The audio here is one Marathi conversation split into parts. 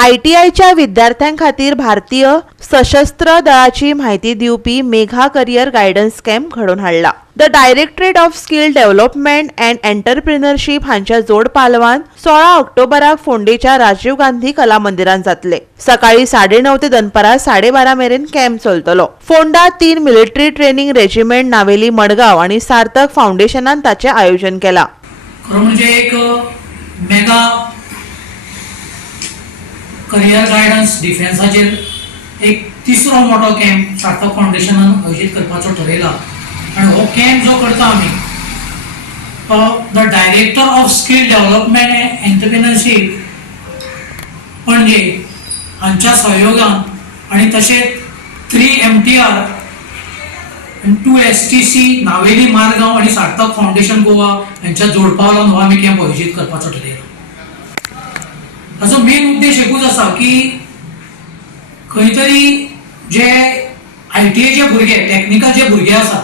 ITIच्या विद्यार्थ्यांखातीर भारतीय सशस्त्र दळाची माहिती दिवपी मेघा करियर गायडन्स कॅम्प घडोवन हाडला। The directorate of skill development and entrepreneurship हांच्या जोड पालवान 16 ऑक्टोबराक फोंडेच्या राजीव गांधी कला मंदिरांत जातले। सकाळी 9:30 ते दनपारा 12:30 मेरेन कॅम्प चलतलो। Ponda 3 military training regiment Navelim Madgaon आणि सार्थक फाउंडेशनान ताचे आयोजन केला। म्हणजे एक मेगा करियर गायडन्स डिफेन्साचेर एक तिसरो मोठो कॅम्प सार्थक फाउंडेशनान आयोजीत करपाचो ठरयला। आणि हो कॅम्प जो करता आमी तो the director of skill development and entrepreneurship पणजे हांच्या सहयोगान आणि तशेंच 3 MTR 2 STC नावेली मारगांव आणि सार्थक फाउंडेशन गोवा यांच्या जोडपावलान हो आमी कॅम्प आयोजीत करपाचो ठरयला। ताचो मेन उद्देश एकूच आसा की खंय तरी जे ITI भुरगे टेक्निकल जे भुरगे आसा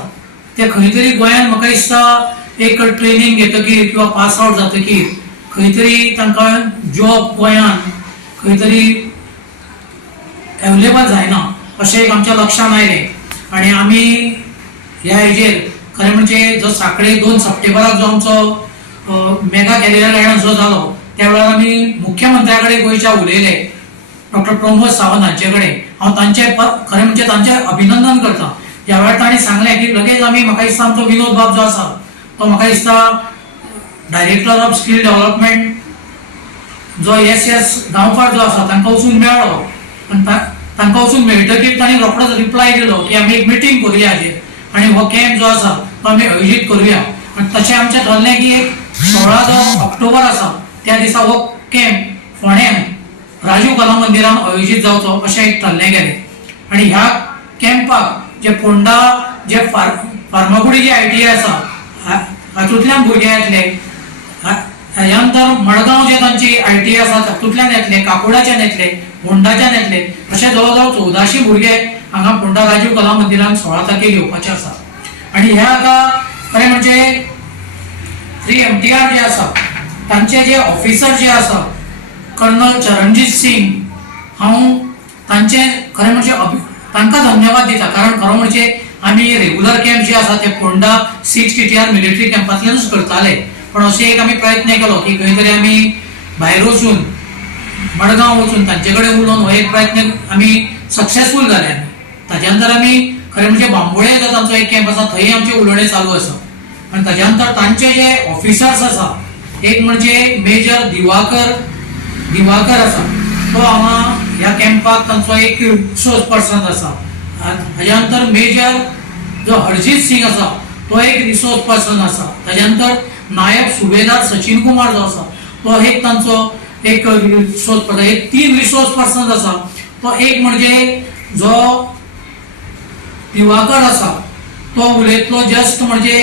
ते खंय तरी गोंयांत म्हाका दिसता एक ट्रेनिंग घेतकीर किंवा पास आउट जातकीर खंय तरी तांकां जॉब गोंयांत खंय तरी अवेलेबल जायना अशें एक आमच्या लक्षांत आयलें। आणि आमी ह्या हेजेर खरें म्हणजे जो सांखळे 2 सप्टेंबराक जो आमचो मेगा कॅरियर गायडन्स जो जालो त्या वेळार आमी मुख्यमंत्र्या कडेन गोंयच्या उलयले, डॉक्टर प्रमोद सावंत हांचे कडेन। हांव तांचे खरें म्हणजे तांचे अभिनंदन करता। ह्या वेळार तांणी सांगलें की लगेच आमी म्हाका दिसता आमचो विनोद बाब जो आसा तो म्हाका दिसता डायरेक्टर ऑफ स्किल डेव्हलपमेंट जो SS गांवकार जो आसा तांकां वचून मेळ्ळो। पण तांकां वचून मेळटकीर तांणी रोखडोच रिप्लाय दिलो की आमी एक मिटींग करुया हाजेर आणि हो कॅम्प जो आसा तो आमी आयोजीत करुया। आनी तशें आमचें ठरलें की एक 16 जो ऑक्टोबर आसा त्या दिसा हो कॅम्प फोंड्यां राजीव कला मंदिरान आयोजीत जावचो अशें एक ठरलें गेलें। आणि ह्या कॅम्पाक जे फोंडा जे फार्मागुडी जे ITI आसा हातूंतल्यान भुरगे येतले, ह्या नंतर मडगांव जे तांची ITI आसा तातूंतल्यान येतले, काकोडाच्यान येतले, फोंडाच्यान येतले, अशे जवळ 1400 भुरगे हांगा फोंडा राजीव कला मंदिरान 16 तारखेक येवपाचे आसा। आणि ह्या हाका खरें म्हणजे 3 MTR जे आसा तांचे जे ऑफिसर जे आसा कर्नल चरणजीत सिंग, हांव तांचे खरें म्हणजे तांकां धन्यवाद दिता। कारण खरो म्हणजे आमी रेग्युलर कॅम्प जे आसा ते फोंडा 6 TTR मिलिटरी कॅम्पांतल्यानूच करताले, पण अशें एक आमी प्रयत्न केलो की खंय तरी आमी भायर वचून मडगांव वचून तांचे कडेन उलोवन हो एक प्रयत्न आमी सक्सेसफूल जाले। ताच्या नंतर आमी खरें म्हणजे बांबोळे जो तांचो एक कॅम्प आसा थंय आमचे उलोवणे चालू आसा। आनी ताच्या नंतर तांचे जे ऑफिसर्स आसा एक म्हणजे मेजर दिवाकर आसा तो हांगा ह्या कॅम्पाक तांचो एक रिसोर्स पर्सन आसा। हाच्या नंतर मेजर जो हरजीत सिंग आसा तो एक रिसोर्स पर्सन आसा। ताच्या नंतर नायब सुबेदार सचिन कुमार जो आसा तो एक तांचो एक रिसोर्स पर्सन, एक 3 रिसोर्स पर्सन आसा। तो एक म्हणजे जो दिवाकर आसा तो उलयतलो जस्ट म्हणजे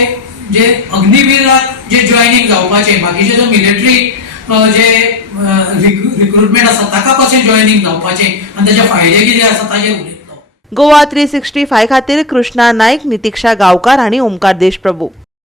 जे अग्निवीराक जे जॉयनिंग जावपाचे बाकीचे जो मिलिटरी जे रिक्रुटमेंट आसा ताका कशें जॉयनिंग जावपाचे आनी ताचे फायदे कितें आसा ताचेर उलयतलो। गोवा 365 खातीर कृष्णा नायक, नितिक्षा गांवकार आणि ओमकार देशप्रभू।